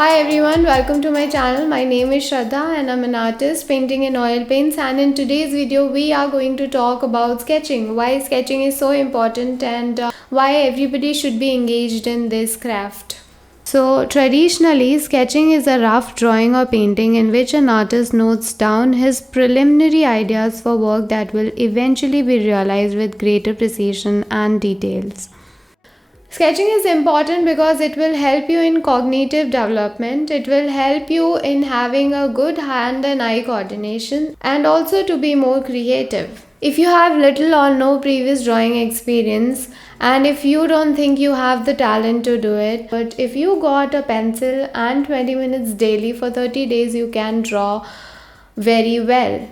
Hi everyone, welcome to my channel. My name is Shraddha and I'm an artist painting in oil paints, and in today's video we are going to talk about sketching. Why sketching is so important and why everybody should be engaged in this craft. So traditionally, sketching is a rough drawing or painting in which an artist notes down his preliminary ideas for work that will eventually be realized with greater precision and details. Sketching is important because it will help you in cognitive development, it will help you in having a good hand and eye coordination, and also to be more creative. If you have little or no previous drawing experience, and if you don't think you have the talent to do it, but if you got a pencil and 20 minutes daily for 30 days, you can draw very well.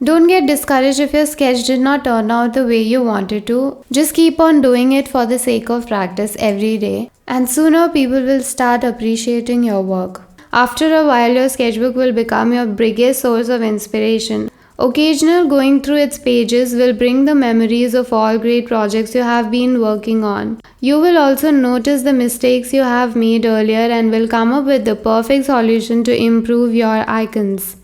Don't get discouraged if your sketch did not turn out the way you wanted to. Just keep on doing it for the sake of practice every day, and sooner people will start appreciating your work. After a while, your sketchbook will become your biggest source of inspiration. Occasional going through its pages will bring the memories of all great projects you have been working on. You will also notice the mistakes you have made earlier and will come up with the perfect solution to improve your icons.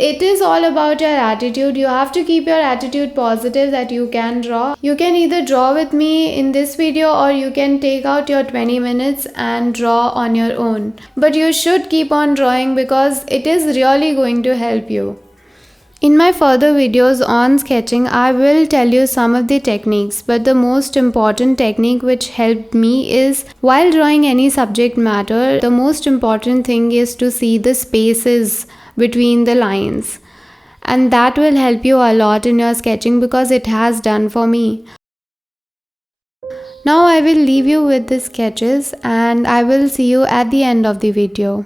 It is all about your attitude. You have to keep your attitude positive that you can draw. You can either draw with me in this video or you can take out your 20 minutes and draw on your own. But you should keep on drawing because it is really going to help you. In my further videos on sketching, I will tell you some of the techniques, but the most important technique which helped me is while drawing any subject matter, the most important thing is to see the spaces between the lines. And that will help you a lot in your sketching because it has done for me. Now I will leave you with the sketches and I will see you at the end of the video.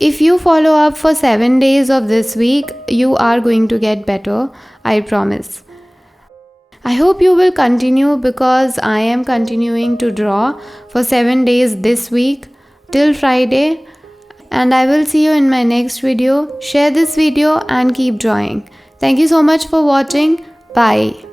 If you follow up for 7 days of this week, you are going to get better, I promise. I hope you will continue, because I am continuing to draw for 7 days this week till Friday, and I will see you in my next video. Share this video and keep drawing. Thank you so much for watching. Bye.